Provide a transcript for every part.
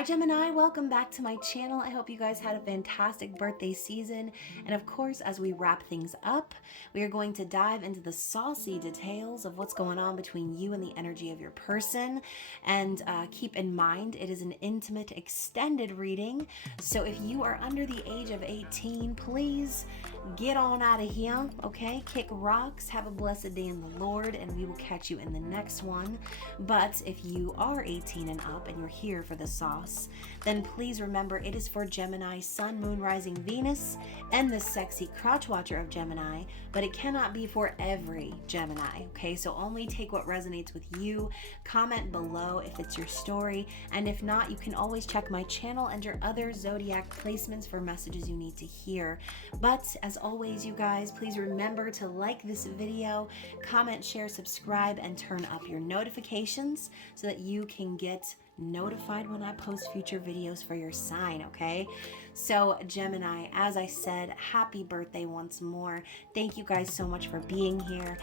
Hi Gemini, welcome back to my channel. I hope you guys had a fantastic birthday season. And of course, as we wrap things up, we are going to dive into the saucy details of what's going on between you and the energy of your person. And keep in mind, it is an intimate, extended reading. So if you are under the age of 18, please get on out of here, okay? Kick rocks, have a blessed day in the Lord, and we will catch you in the next one. But if you are 18 and up and you're here for the sauce, then please remember it is for Gemini, Sun, Moon, Rising, Venus, and the sexy crotch watcher of Gemini, but it cannot be for every Gemini, okay? So only take what resonates with you. Comment below if it's your story, and if not, you can always check my channel and your other zodiac placements for messages you need to hear. But as always, you guys, please remember to like this video, comment, share, subscribe, and turn up your notifications so that you can get notified when I post future videos for your sign, okay? So Gemini, as I said, happy birthday once more. Thank you guys so much for being here.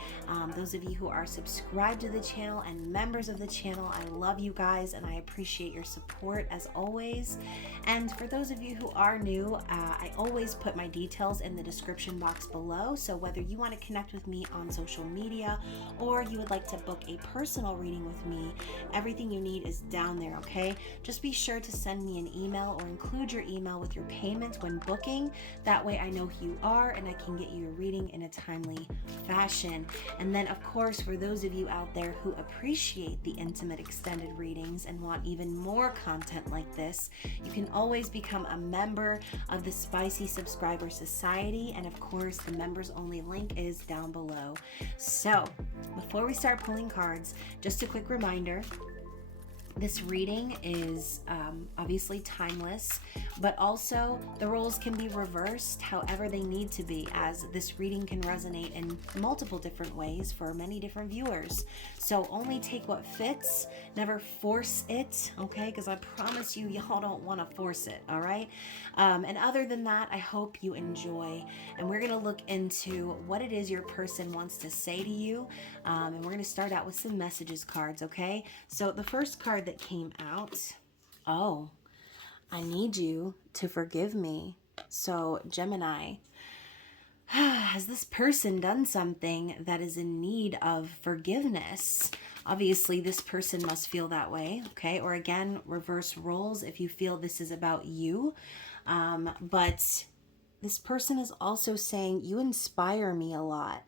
Those of you who are subscribed to the channel and members of the channel, I love you guys and I appreciate your support as always. And for those of you who are new, I always put my details in the description box below. So whether you want to connect with me on social media or you would like to book a personal reading with me, everything you need is down there, okay? Just be sure to send me an email or include your email with your payment when booking. That way I know who you are and I can get you a reading in a timely fashion. And then of course, for those of you out there who appreciate the intimate extended readings and want even more content like this, you can always become a member of the Spicy Subscriber Society. And of course, the members only link is down below. So before we start pulling cards, just a quick reminder, this reading is obviously timeless, but also the roles can be reversed however they need to be, as this reading can resonate in multiple different ways for many different viewers. So only take what fits, never force it, okay? Because I promise you, y'all don't want to force it, all right? And other than that, I hope you enjoy. And we're going to look into what it is your person wants to say to you. And we're going to start out with some messages cards, okay? So the first card that came out, oh, I need you to forgive me. So Gemini, has this person done something that is in need of forgiveness? Obviously, this person must feel that way, okay? Or again, reverse roles if you feel this is about you. But this person is also saying, you inspire me a lot.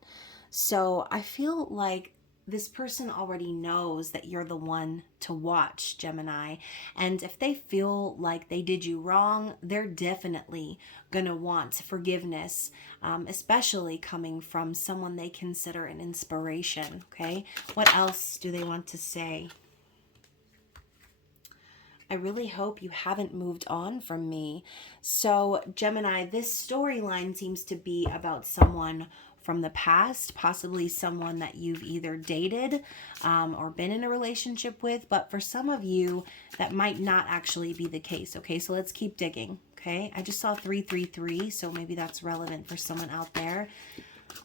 So I feel like this person already knows that you're the one to watch, Gemini. And if they feel like they did you wrong, they're definitely going to want forgiveness, especially coming from someone they consider an inspiration, okay? What else do they want to say? I really hope you haven't moved on from me. So, Gemini, this storyline seems to be about someone from the past, possibly someone that you've either dated or been in a relationship with. But for some of you, that might not actually be the case. Okay, so let's keep digging. Okay, I just saw 333, so maybe that's relevant for someone out there.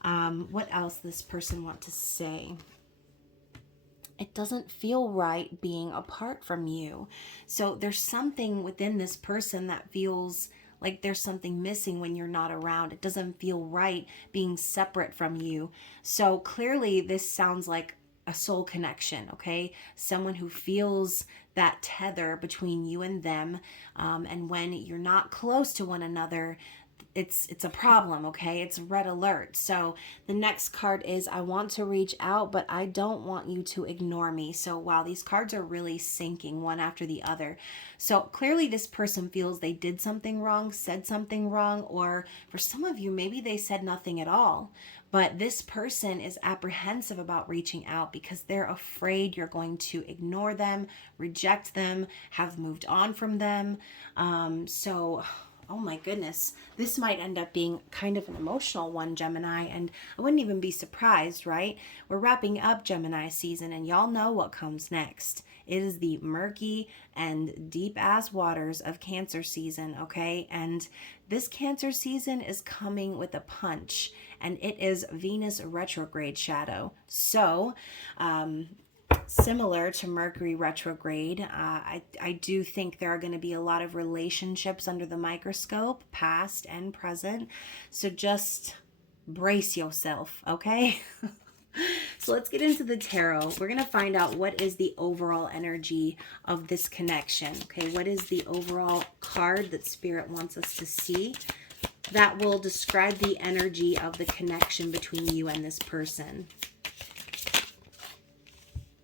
What else does this person want to say? It doesn't feel right being apart from you. So there's something within this person that feels like there's something missing when you're not around. It doesn't feel right being separate from you. So clearly this sounds like a soul connection, okay? Someone who feels that tether between you and them. And when you're not close to one another, it's a problem, okay? It's red alert. So the next card is, I want to reach out, but I don't want you to ignore me. So wow, these cards are really syncing one after the other. So clearly this person feels they did something wrong, said something wrong, or for some of you, maybe they said nothing at all. But this person is apprehensive about reaching out because they're afraid you're going to ignore them, reject them, have moved on from them. Oh my goodness, this might end up being kind of an emotional one, Gemini, and I wouldn't even be surprised, right? We're wrapping up Gemini season, and y'all know what comes next. It is the murky and deep-ass waters of Cancer season, okay? And this Cancer season is coming with a punch, and it is Venus retrograde shadow. So, similar to Mercury retrograde. I do think there are going to be a lot of relationships under the microscope, past and present. So just brace yourself, okay? So let's get into the tarot. We're going to find out what is the overall energy of this connection. Okay, what is the overall card that Spirit wants us to see that will describe the energy of the connection between you and this person?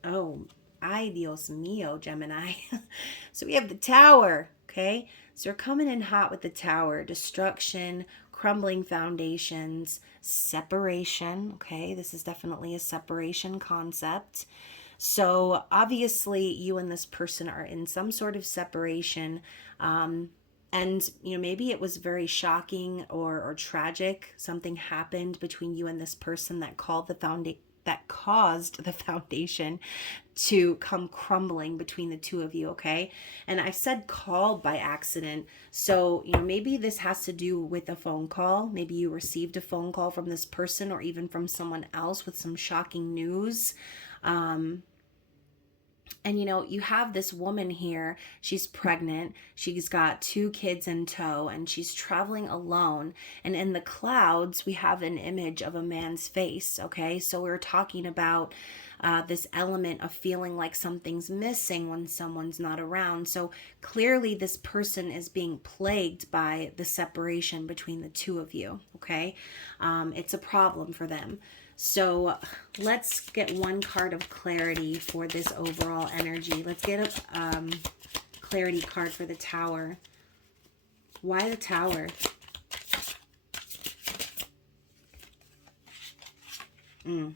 Oh, ay Dios mío, Gemini. So we have the Tower, okay? So we're coming in hot with the Tower. Destruction, crumbling foundations, separation, okay? This is definitely a separation concept. So obviously you and this person are in some sort of separation. And, you know, maybe it was very shocking or tragic. Something happened between you and this person that caused the foundation to come crumbling between the two of you, okay? And I said called by accident. So, you know, maybe this has to do with a phone call. Maybe you received a phone call from this person or even from someone else with some shocking news. And, you know, you have this woman here. She's pregnant. She's got 2 kids in tow, and she's traveling alone. And in the clouds, we have an image of a man's face, okay? So we're talking about this element of feeling like something's missing when someone's not around. So clearly this person is being plagued by the separation between the two of you, okay? It's a problem for them. So let's get one card of clarity for this overall energy. Let's get a clarity card for the Tower. Why the Tower? So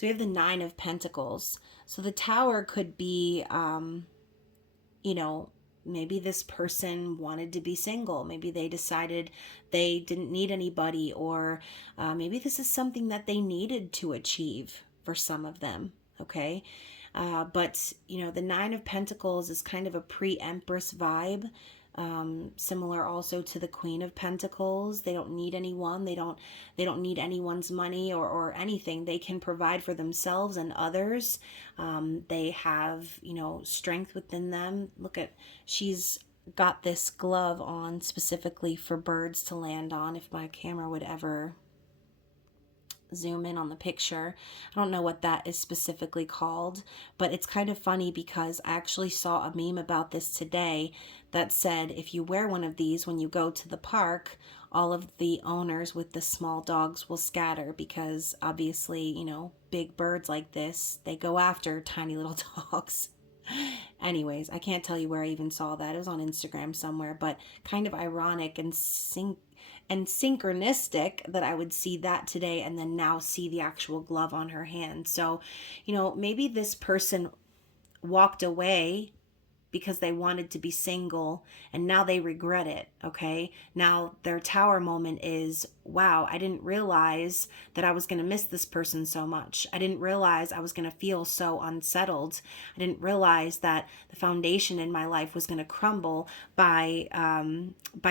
we have the 9 of Pentacles. So the Tower could be, you know, maybe this person wanted to be single. Maybe they decided they didn't need anybody, or maybe this is something that they needed to achieve for some of them, okay? But, you know, the 9 of Pentacles is kind of a pre-Empress vibe. Similar also to the Queen of Pentacles. They don't need anyone. They don't need anyone's money or anything. They can provide for themselves and others. They have, you know, strength within them. Look at, she's got this glove on specifically for birds to land on. If my camera would ever zoom in on the picture. I don't know what that is specifically called, but it's kind of funny because I actually saw a meme about this today that said if you wear one of these when you go to the park, all of the owners with the small dogs will scatter, because obviously, you know, big birds like this, they go after tiny little dogs. Anyways, I can't tell you where I even saw that. It was on Instagram somewhere, but kind of ironic and synchronistic that I would see that today and then now see the actual glove on her hand. So, you know, maybe this person walked away because they wanted to be single and now they regret it, okay? Now their Tower moment is, wow, I didn't realize that I was going to miss this person so much. I didn't realize I was going to feel so unsettled. I didn't realize that the foundation in my life was going to crumble by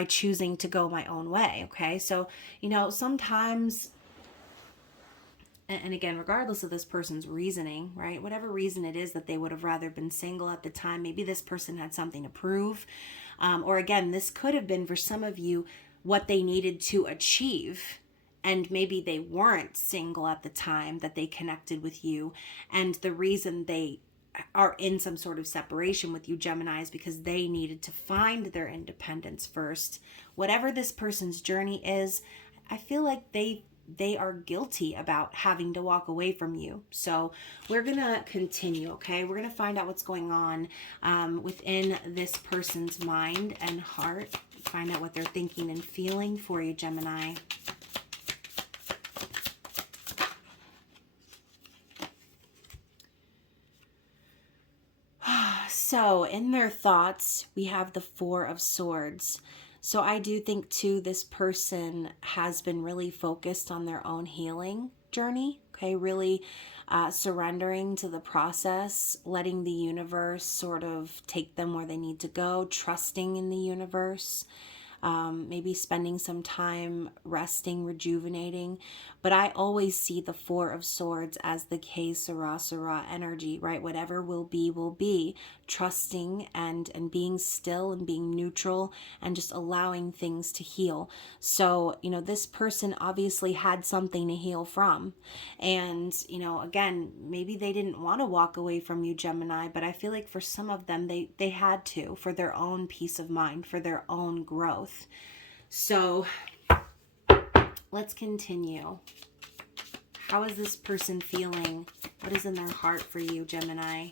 choosing to go my own way, okay? So, you know, sometimes, and again, regardless of this person's reasoning, right? Whatever reason it is that they would have rather been single at the time, maybe this person had something to prove. Or again, this could have been for some of you what they needed to achieve. And maybe they weren't single at the time that they connected with you. And the reason they are in some sort of separation with you, Gemini, is because they needed to find their independence first. Whatever this person's journey is, I feel like they are guilty about having to walk away from you. So we're going to continue, okay? We're going to find out what's going on within this person's mind and heart. Find out what they're thinking and feeling for you, Gemini. So in their thoughts, we have the 4 of Swords. So I do think, too, this person has been really focused on their own healing journey, okay? Really surrendering to the process, letting the universe sort of take them where they need to go, trusting in the universe. maybe spending some time resting, rejuvenating. But I always see the Four of Swords as the K Sara Sara energy, right? Whatever will be, will be. Trusting and being still and being neutral and just allowing things to heal. So, this person obviously had something to heal from. And, again, maybe they didn't want to walk away from you, Gemini, but I feel like for some of them, they had to, for their own peace of mind, for their own growth. So let's continue. How is this person feeling? What is in their heart for you, Gemini?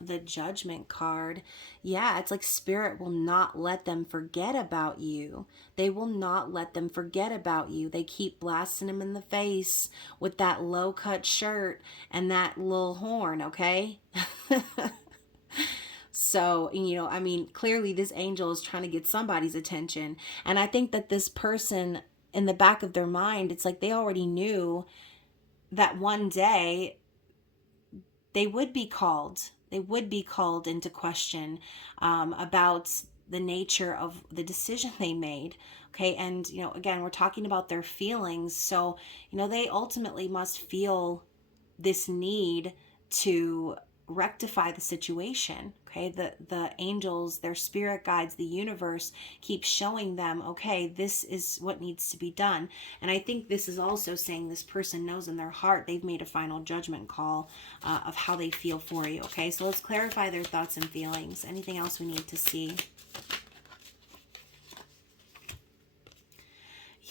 The Judgment card. Yeah, it's like Spirit will not let them forget about you. They will not let them forget about you. They keep blasting them in the face with that low-cut shirt and that little horn, okay? So, clearly this angel is trying to get somebody's attention. And I think that this person, in the back of their mind, it's like they already knew that one day they would be called. They would be called into question about the nature of the decision they made. Okay. And, again, we're talking about their feelings. So, they ultimately must feel this need to rectify the situation. Okay, the angels, their spirit guides, the universe keep showing them, okay, this is what needs to be done. And I think this is also saying this person knows in their heart they've made a final judgment call of how they feel for you. Okay, so let's clarify their thoughts and feelings. Anything else we need to see?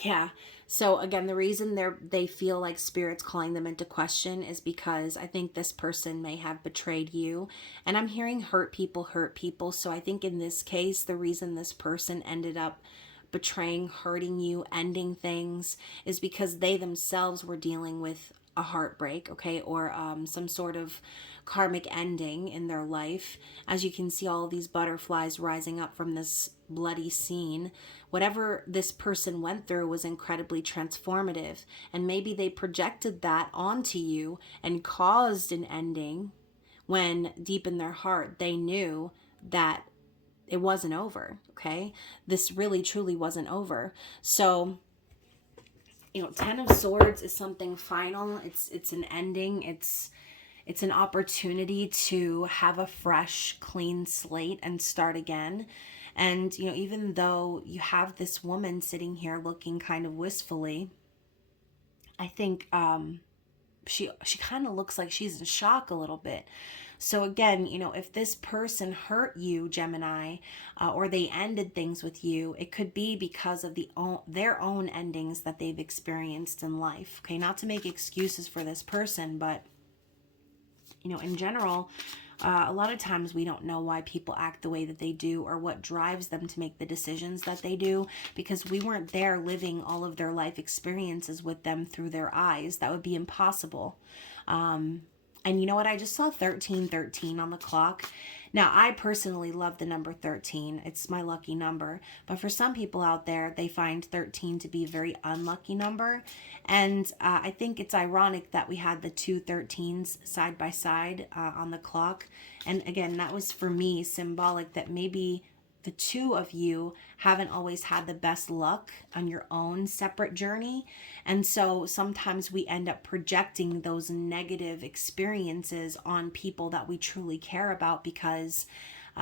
Yeah. So again, the reason they feel like Spirit's calling them into question is because I think this person may have betrayed you. And I'm hearing hurt people hurt people. So I think in this case, the reason this person ended up betraying, hurting you, ending things is because they themselves were dealing with a heartbreak, okay, or some sort of karmic ending in their life. As you can see, all of these butterflies rising up from this bloody scene. Whatever this person went through was incredibly transformative, and maybe they projected that onto you and caused an ending when deep in their heart they knew that it wasn't over. Okay, this really truly wasn't over. So Ten of Swords is something final. It's an ending. It's an opportunity to have a fresh, clean slate and start again. And even though you have this woman sitting here looking kind of wistfully, I think she kind of looks like she's in shock a little bit. So again, if this person hurt you, Gemini, or they ended things with you, it could be because of their own endings that they've experienced in life. Okay, not to make excuses for this person, but in general, a lot of times we don't know why people act the way that they do or what drives them to make the decisions that they do, because we weren't there living all of their life experiences with them through their eyes. That would be impossible. And you know what? I just saw 1313 on the clock. Now, I personally love the number 13. It's my lucky number. But for some people out there, they find 13 to be a very unlucky number. And I think it's ironic that we had the two 13s side by side on the clock. And again, that was for me symbolic that maybe the two of you haven't always had the best luck on your own separate journey. And so sometimes we end up projecting those negative experiences on people that we truly care about because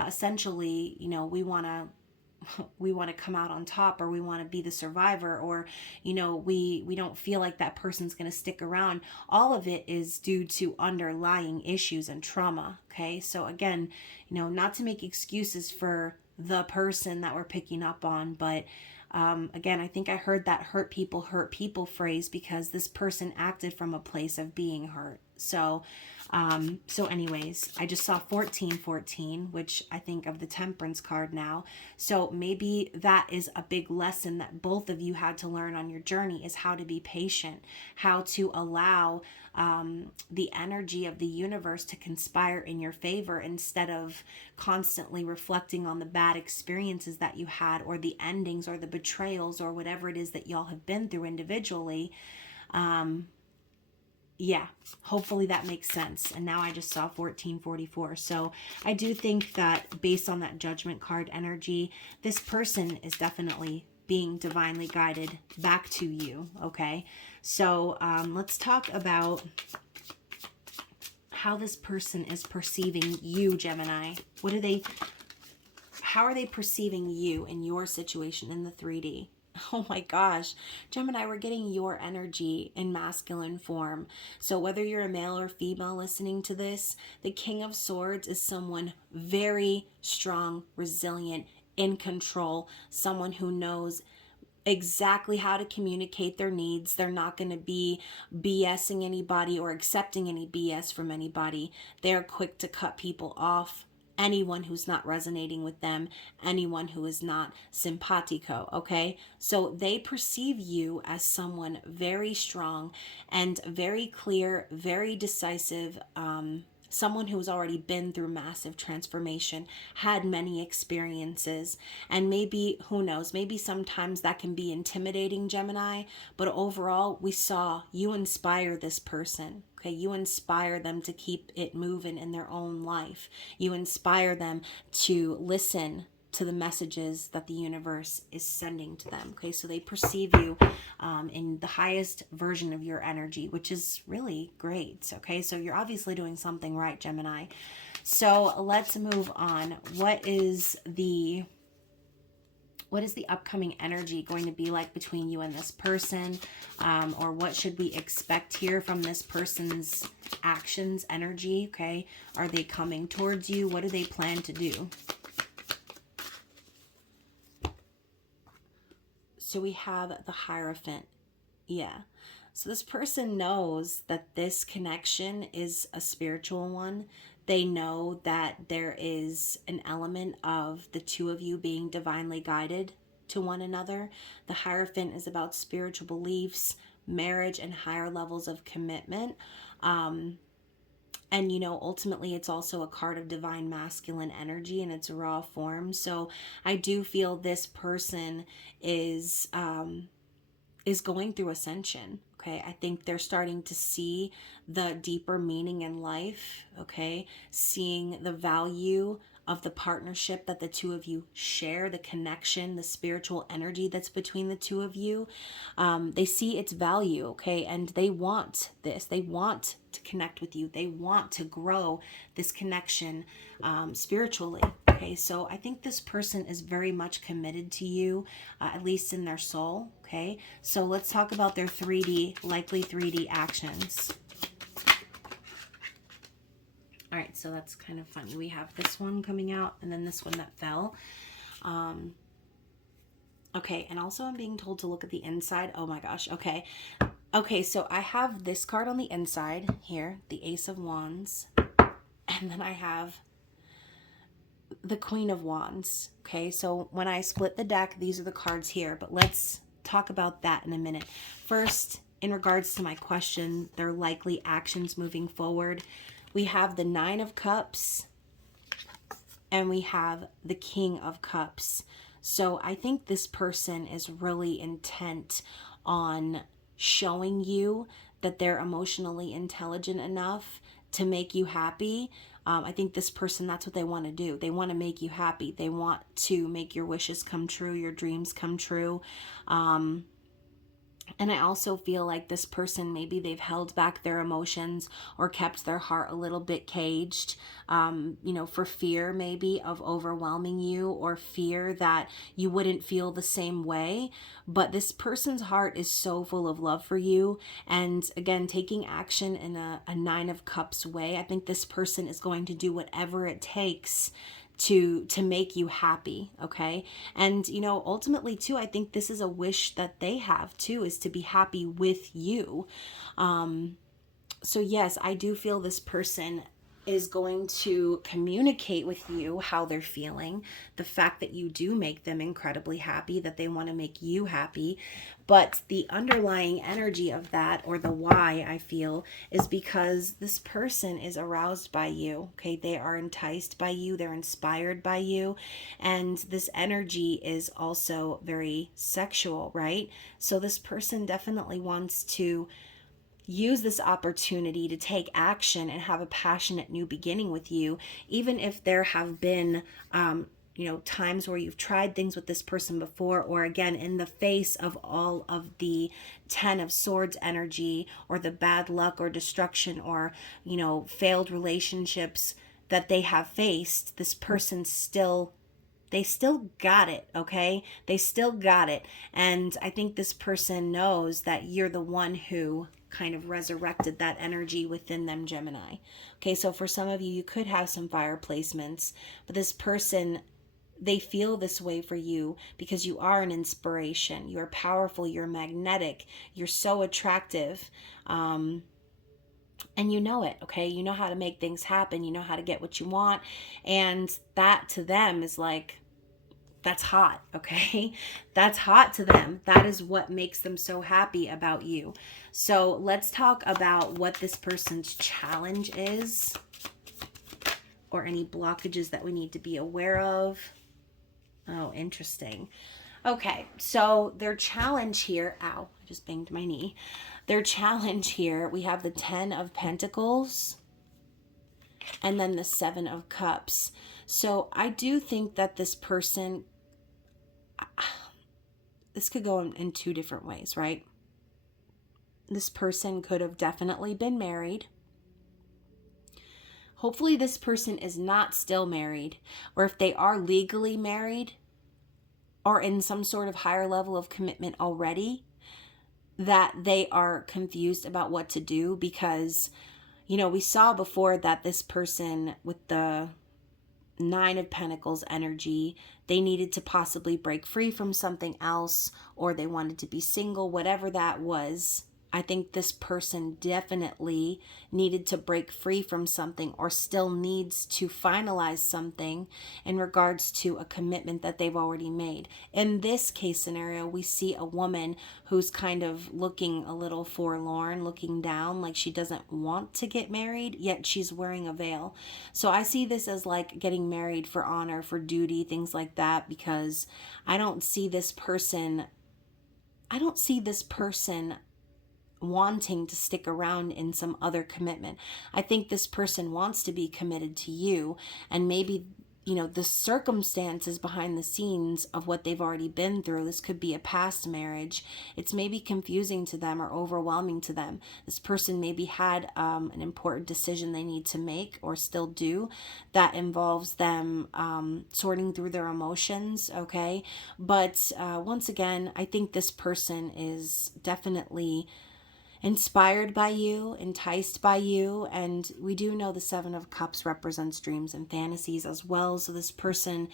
essentially, we want to come out on top, or we want to be the survivor, or we don't feel like that person's going to stick around. All of it is due to underlying issues and trauma. Okay, so again, not to make excuses for the person that we're picking up on, but again, I think I heard that hurt people phrase because this person acted from a place of being hurt. So anyways, I just saw 1414, which I think of the Temperance card now. So maybe that is a big lesson that both of you had to learn on your journey, is how to be patient, how to allow the energy of the universe to conspire in your favor instead of constantly reflecting on the bad experiences that you had, or the endings, or the betrayals, or whatever it is that y'all have been through individually. Yeah, hopefully that makes sense. And now I just saw 1444. So I do think that based on that Judgment card energy, this person is definitely being divinely guided back to you. Okay, so let's talk about how this person is perceiving you, Gemini. How are they perceiving you in your situation in the 3D? Oh my gosh, Gemini, we're getting your energy in masculine form. So whether you're a male or female listening to this, the King of Swords is someone very strong, resilient, in control, someone who knows exactly how to communicate their needs. They're not going to be BSing anybody or accepting any BS from anybody. They're quick to cut people off. Anyone who's not resonating with them, anyone who is not simpatico, okay? So they perceive you as someone very strong and very clear, very decisive, someone who's already been through massive transformation, had many experiences, and maybe, who knows, maybe sometimes that can be intimidating, Gemini, but overall, we saw you inspire this person. Okay, you inspire them to keep it moving in their own life. You inspire them to listen to the messages that the universe is sending to them. Okay, so they perceive you in the highest version of your energy, which is really great. Okay, so you're obviously doing something right, Gemini. So let's move on. What is the upcoming energy going to be like between you and this person? Or what should we expect here from this person's actions, energy? Okay, are they coming towards you? What do they plan to do? So we have the Hierophant. Yeah. So this person knows that this connection is a spiritual one. They know that there is an element of the two of you being divinely guided to one another. The Hierophant is about spiritual beliefs, marriage, and higher levels of commitment. And, you know, ultimately it's also a card of divine masculine energy in its raw form. So I do feel this person is going through ascension. Okay, I think they're starting to see the deeper meaning in life. Okay, seeing the value of the partnership that the two of you share, the connection, the spiritual energy that's between the two of you. They see its value, okay, and they want this. They want to connect with you. They want to grow this connection spiritually. Okay, so I think this person is very much committed to you, at least in their soul. Okay, so let's talk about their likely 3D actions. All right, so that's kind of funny. We have this one coming out and then this one that fell. Okay, and also I'm being told to look at the inside. Oh my gosh, okay. Okay, so I have this card on the inside here, the Ace of Wands. And then I have the Queen of Wands. Okay, so when I split the deck, these are the cards here. But let's talk about that in a minute. First, in regards to my question, their likely actions moving forward, we have the Nine of Cups and we have the King of Cups. So I think this person is really intent on showing you that they're emotionally intelligent enough to make you happy. I think this person, that's what they want to do. They want to make you happy. They want to make your wishes come true, your dreams come true. And I also feel like this person, maybe they've held back their emotions or kept their heart a little bit caged, you know, for fear maybe of overwhelming you or fear that you wouldn't feel the same way. But this person's heart is so full of love for you. And again, taking action in a Nine of Cups way, I think this person is going to do whatever it takes to make you happy. Okay, and you know, ultimately too, I think this is a wish that they have too, is to be happy with you. So yes, I do feel this person is going to communicate with you how they're feeling, the fact that you do make them incredibly happy, that they want to make you happy. But the underlying energy of that, or the why, I feel, is because this person is aroused by you. Okay, they are enticed by you, they're inspired by you, and this energy is also very sexual, right? So this person definitely wants to use this opportunity to take action and have a passionate new beginning with you, even if there have been times where you've tried things with this person before, or again, in the face of all of the 10 of Swords energy, or the bad luck or destruction, or, failed relationships that they have faced, this person they still got it, okay? They still got it. And I think this person knows that you're the one who kind of resurrected that energy within them, Gemini. Okay, so for some of you, you could have some fire placements, but this person, they feel this way for you because you are an inspiration. You're powerful, you're magnetic, you're so attractive. And you know it, okay? You know how to make things happen. You know how to get what you want. And that to them is like, that's hot, okay? That's hot to them. That is what makes them so happy about you. So let's talk about what this person's challenge is, or any blockages that we need to be aware of. Oh, interesting. Okay, so their challenge here, ow, I just banged my knee. Their challenge here, we have the 10 of Pentacles and then the 7 of Cups. So I do think that this person, this could go in two different ways, right? This person could have definitely been married. Hopefully this person is not still married, or if they are legally married or in some sort of higher level of commitment already, that they are confused about what to do, because, we saw before that this person with the 9 of Pentacles energy, they needed to possibly break free from something else, or they wanted to be single, whatever that was. I think this person definitely needed to break free from something, or still needs to finalize something in regards to a commitment that they've already made. In this case scenario, we see a woman who's kind of looking a little forlorn, looking down, like she doesn't want to get married, yet she's wearing a veil. So I see this as like getting married for honor, for duty, things like that, because I don't see this person wanting to stick around in some other commitment. I think this person wants to be committed to you, and maybe, the circumstances behind the scenes of what they've already been through, this could be a past marriage, it's maybe confusing to them or overwhelming to them. This person maybe had an important decision they need to make, or still do, that involves them sorting through their emotions, okay? But once again, I think this person is definitely inspired by you, enticed by you, and we do know the 7 of Cups represents dreams and fantasies as well. So this person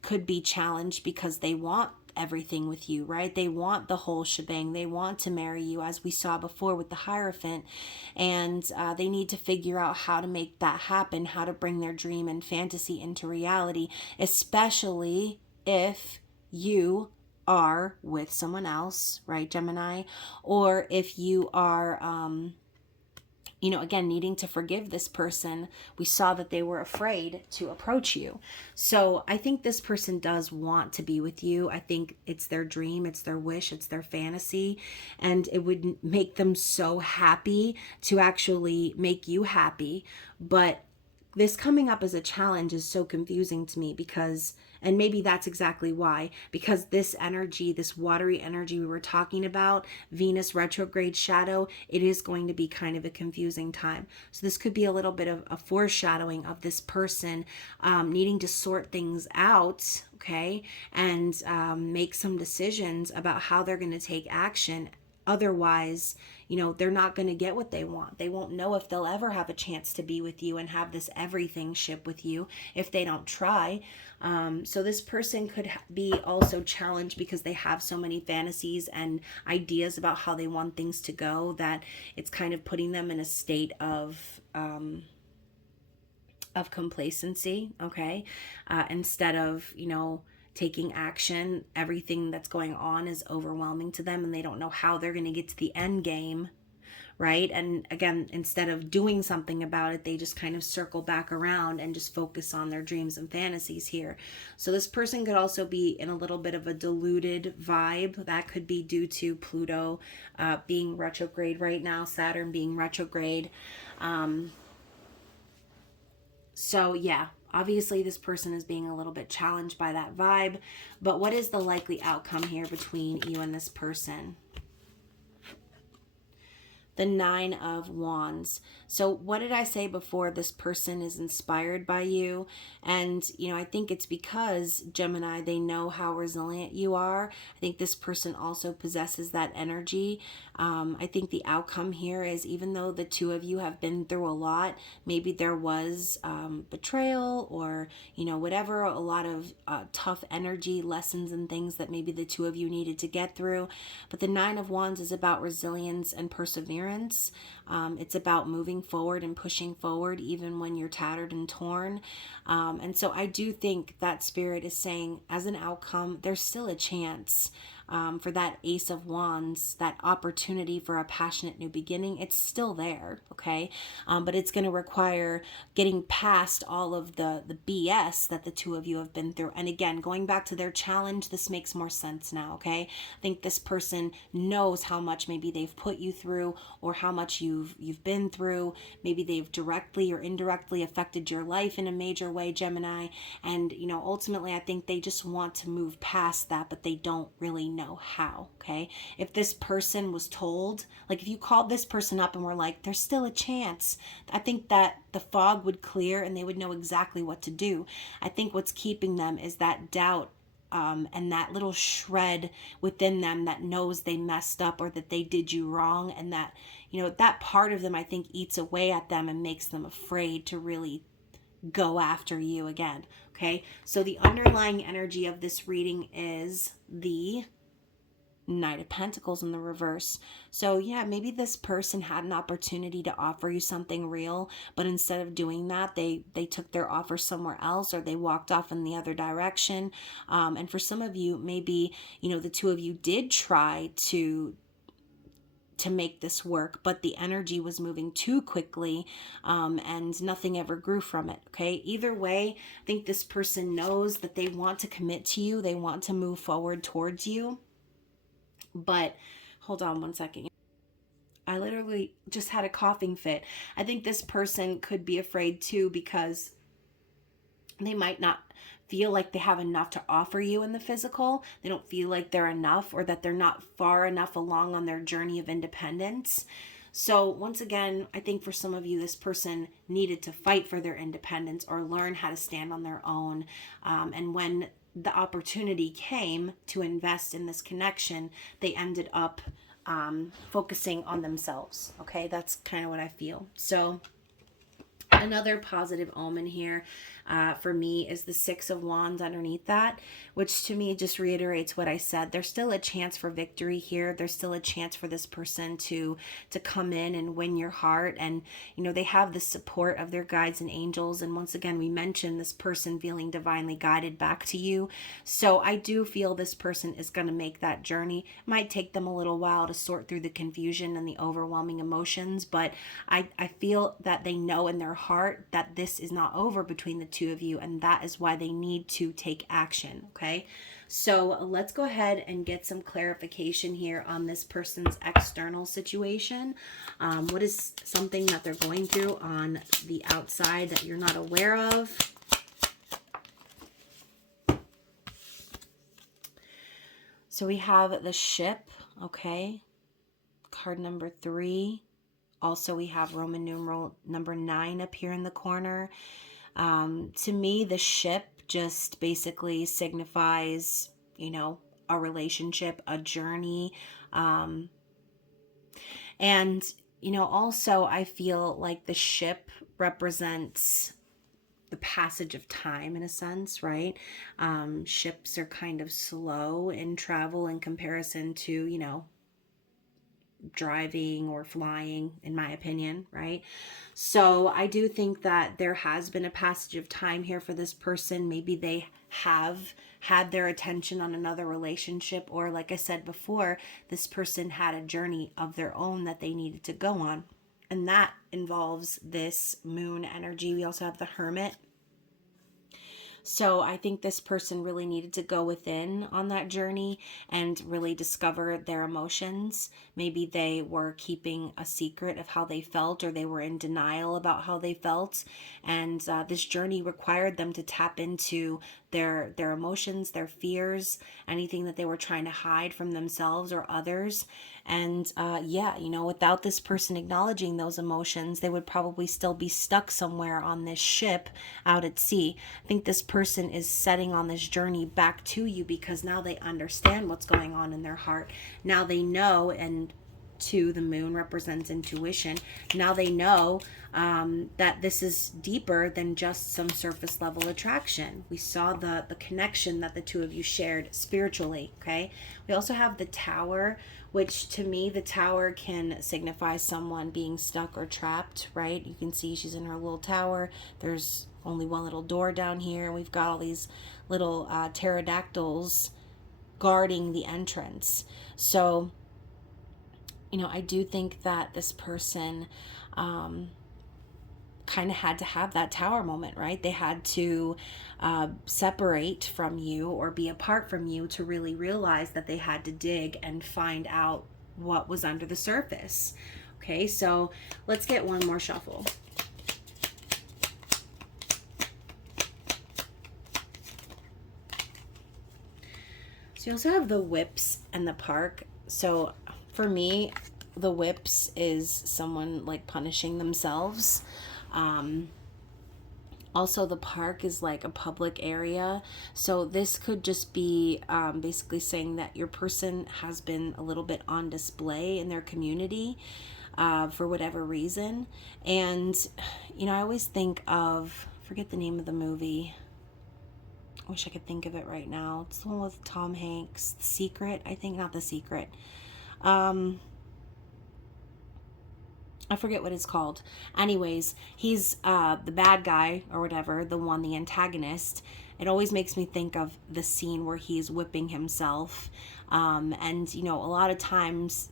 could be challenged because they want everything with you, right? They want the whole shebang. They want to marry you, as we saw before with the Hierophant, and they need to figure out how to make that happen, how to bring their dream and fantasy into reality, especially if you are with someone else, right, Gemini? Or if you are, again, needing to forgive this person. We saw that they were afraid to approach you. So I think this person does want to be with you. I think it's their dream, it's their wish, it's their fantasy, and it would make them so happy to actually make you happy. But this coming up as a challenge is so confusing to me, because, and maybe that's exactly why, because this energy, this watery energy we were talking about, Venus retrograde shadow, it is going to be kind of a confusing time. So this could be a little bit of a foreshadowing of this person needing to sort things out, okay, and make some decisions about how they're going to take action. Otherwise, they're not going to get what they want. They won't know if they'll ever have a chance to be with you and have this everything ship with you if they don't try. So this person could be also challenged because they have so many fantasies and ideas about how they want things to go, that it's kind of putting them in a state of complacency, okay? Instead of, taking action. Everything that's going on is overwhelming to them, and they don't know how they're going to get to the end game, right? And again, instead of doing something about it, they just kind of circle back around and just focus on their dreams and fantasies here. So this person could also be in a little bit of a diluted vibe. That could be due to Pluto being retrograde right now, Saturn being retrograde. So yeah, obviously this person is being a little bit challenged by that vibe. But what is the likely outcome here between you and this person? The Nine of Wands. So what did I say before? This person is inspired by you. And, I think it's because, Gemini, they know how resilient you are. I think this person also possesses that energy. I think the outcome here is, even though the two of you have been through a lot, maybe there was betrayal or, whatever, a lot of tough energy, lessons and things that maybe the two of you needed to get through. But the Nine of Wands is about resilience and perseverance. It's about moving forward and pushing forward even when you're tattered and torn. And so I do think that Spirit is saying, as an outcome, there's still a chance for that Ace of Wands, that opportunity for a passionate new beginning. It's still there, okay? But it's going to require getting past all of the BS that the two of you have been through. And again, going back to their challenge, this makes more sense now, okay? I think this person knows how much maybe they've put you through, or how much you've been through. Maybe they've directly or indirectly affected your life in a major way, Gemini. And, ultimately, I think they just want to move past that, but they don't really know how, okay? If this person was told, like if you called this person up and were like, there's still a chance, I think that the fog would clear and they would know exactly what to do. I think what's keeping them is that doubt, and that little shred within them that knows they messed up or that they did you wrong, and that, that part of them, I think, eats away at them and makes them afraid to really go after you again. Okay, so the underlying energy of this reading is the Knight of Pentacles in the reverse. So yeah, maybe this person had an opportunity to offer you something real, but instead of doing that, they took their offer somewhere else, or they walked off in the other direction. And for some of you, maybe, the two of you did try to make this work, but the energy was moving too quickly, and nothing ever grew from it. Okay, either way, I think this person knows that they want to commit to you, they want to move forward towards you. But hold on one second. I literally just had a coughing fit. I think this person could be afraid too, because they might not feel like they have enough to offer you in the physical. They don't feel like they're enough, or that they're not far enough along on their journey of independence. So once again, I think for some of you, this person needed to fight for their independence or learn how to stand on their own. And when the opportunity came to invest in this connection, they ended up focusing on themselves. Okay, that's kind of what I feel. So another positive omen here for me is the Six of Wands underneath that, which to me just reiterates what I said. There's still a chance for victory here. There's still a chance for this person to come in and win your heart. And, they have the support of their guides and angels. And once again, we mentioned this person feeling divinely guided back to you. So I do feel this person is going to make that journey. It might take them a little while to sort through the confusion and the overwhelming emotions, but I feel that they know in their heart that this is not over between the two of you, and that is why they need to take action. Okay, so let's go ahead and get some clarification here on this person's external situation. What is something that they're going through on the outside that you're not aware of? So we have the Ship. Okay, card number 3. Also, we have Roman numeral number 9 up here in the corner. To me, the Ship just basically signifies, a relationship, a journey. And, also I feel like the Ship represents the passage of time in a sense, right? Ships are kind of slow in travel in comparison to, driving or flying, in my opinion, right? So I do think that there has been a passage of time here for this person. Maybe they have had their attention on another relationship, or like I said before, this person had a journey of their own that they needed to go on. And that involves this moon energy. We also have the Hermit. So I think this person really needed to go within on that journey and really discover their emotions. Maybe they were keeping a secret of how they felt, or they were in denial about how they felt. And this journey required them to tap into their emotions, their fears, anything that they were trying to hide from themselves or others. And yeah, you know, without this person acknowledging those emotions, they would probably still be stuck somewhere on this ship out at sea. I think this person is setting on this journey back to you because now they understand what's going on in their heart. Now they know, and two, the moon represents intuition. Now they know that this is deeper than just some surface level attraction. We saw the connection that the two of you shared spiritually, okay? We also have the Tower, which to me, the Tower can signify someone being stuck or trapped, right? You can see she's in her little tower. There's only one little door down here. We've got all these little pterodactyls guarding the entrance. So, you know, I do think that this person kind of had to have that tower moment, right? They had to separate from you or be apart from you to really realize that they had to dig and find out what was under the surface. Okay, so let's get one more shuffle. So you also have the Whips and the Park. So for me, the Whips is someone like punishing themselves. Also, the Park is like a public area. So this could just be basically saying that your person has been a little bit on display in their community for whatever reason. And, you know, I always think of, forget the name of the movie. I wish I could think of it right now. It's the one with Tom Hanks. The Secret, I think, not The Secret. I forget what it's called. Anyways, he's the bad guy or whatever, the antagonist. It always makes me think of the scene where he's whipping himself. And, you know, a lot of times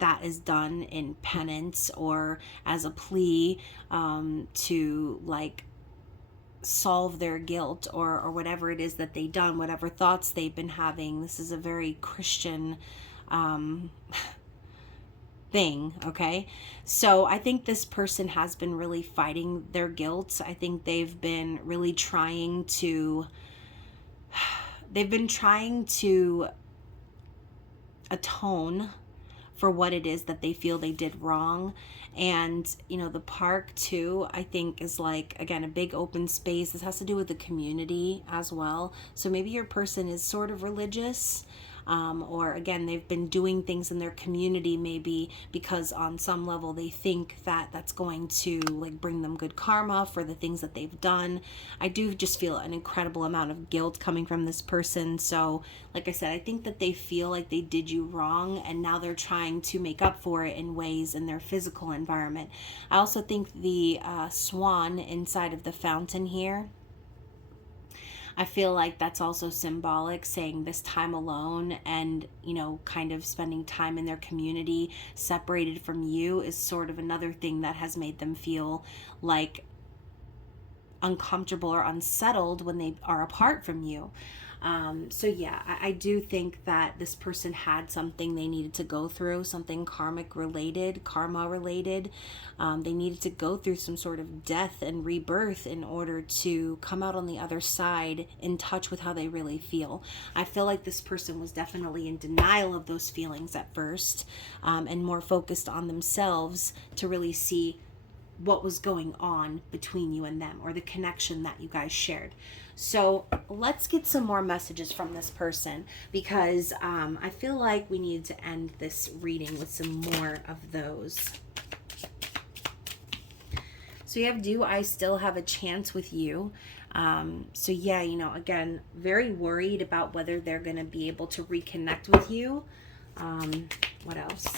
that is done in penance or as a plea to, like, solve their guilt or whatever it is that they've done, whatever thoughts they've been having. This is a very Christian thing, okay? So I think this person has been really fighting their guilt. I think they've been really trying to atone for what it is that they feel they did wrong. And, you know, the Park too, I think is like, again, a big open space. This has to do with the community as well. So maybe your person is sort of religious, or again, they've been doing things in their community maybe because on some level they think that that's going to like bring them good karma for the things that they've done. I do just feel an incredible amount of guilt coming from this person. So like I said, I think that they feel like they did you wrong and now they're trying to make up for it in ways in their physical environment. I also think the swan inside of the fountain here, I feel like that's also symbolic, saying this time alone and, you know, kind of spending time in their community separated from you is sort of another thing that has made them feel like uncomfortable or unsettled when they are apart from you. So yeah, I do think that this person had something they needed to go through, something karma related. They needed to go through some sort of death and rebirth in order to come out on the other side in touch with how they really feel. I feel like this person was definitely in denial of those feelings at first, and more focused on themselves to really see what was going on between you and them, or the connection that you guys shared. So let's get some more messages from this person, because I feel like we need to end this reading with some more of those. So you have, do I still have a chance with you? So yeah, you know, again, very worried about whether they're going to be able to reconnect with you. What else?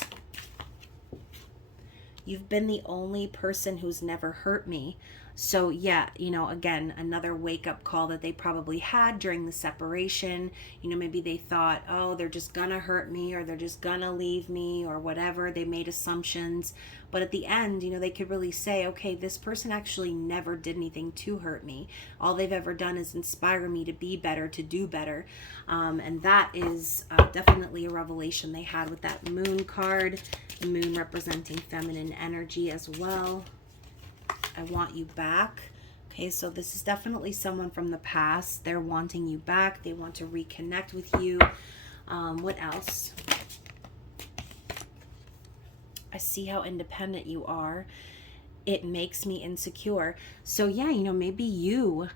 You've been the only person who's never hurt me. So, yeah, again, another wake up call that they probably had during the separation. Maybe they thought, oh, they're just gonna hurt me, or they're just gonna leave me, or whatever. They made assumptions. But at the end, they could really say, okay, this person actually never did anything to hurt me. All they've ever done is inspire me to be better, to do better. And that is definitely a revelation they had with that moon card. The moon representing feminine energy as well. I want you back. Okay, so this is definitely someone from the past. They're wanting you back. They want to reconnect with you. What else? I see how independent you are. It makes me insecure. So yeah, maybe you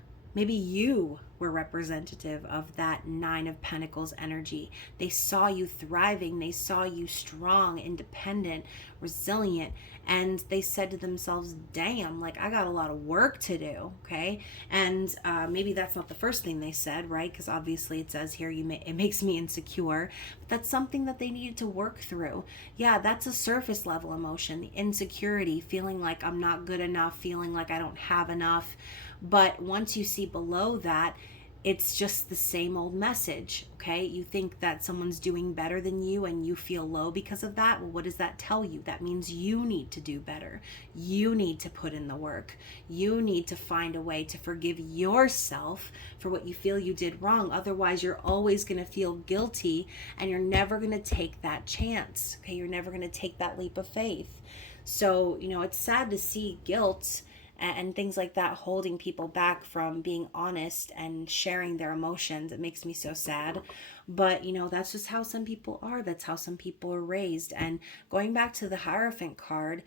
were representative of that Nine of Pentacles energy. They saw you thriving. They saw you strong, independent, resilient. And they said to themselves, damn, like I got a lot of work to do. Okay. And maybe that's not the first thing they said, right? Because obviously it says here, it makes me insecure. But that's something that they needed to work through. Yeah, that's a surface level emotion, the insecurity, feeling like I'm not good enough, feeling like I don't have enough. But once you see below that, it's just the same old message, okay? You think that someone's doing better than you and you feel low because of that. Well, what does that tell you? That means you need to do better. You need to put in the work. You need to find a way to forgive yourself for what you feel you did wrong. Otherwise, you're always going to feel guilty and you're never going to take that chance, okay? You're never going to take that leap of faith. So, it's sad to see guilt and things like that holding people back from being honest and sharing their emotions. It makes me so sad. But, that's just how some people are. That's how some people are raised. And going back to the Hierophant card,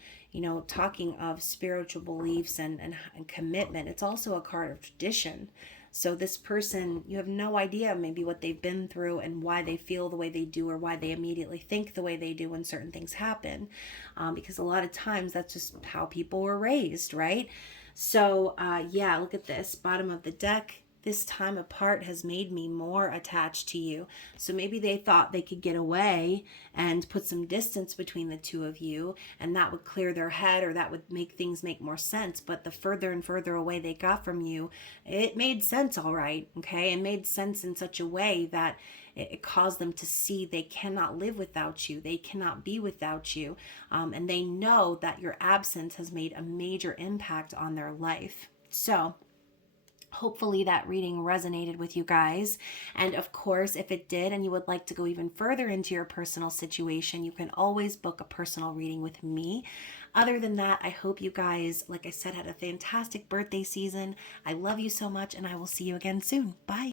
talking of spiritual beliefs and commitment, it's also a card of tradition. So this person, you have no idea maybe what they've been through and why they feel the way they do, or why they immediately think the way they do when certain things happen. Because a lot of times that's just how people were raised, right? So yeah, look at this, bottom of the deck. This time apart has made me more attached to you. So maybe they thought they could get away and put some distance between the two of you, and that would clear their head, or that would make things make more sense. But the further and further away they got from you, it made sense, all right, okay? It made sense in such a way that it caused them to see they cannot live without you. They cannot be without you. And they know that your absence has made a major impact on their life. So hopefully that reading resonated with you guys. And of course, if it did and you would like to go even further into your personal situation, you can always book a personal reading with me. Other than that, I hope you guys, like I said, had a fantastic birthday season. I love you so much, and I will see you again soon. Bye.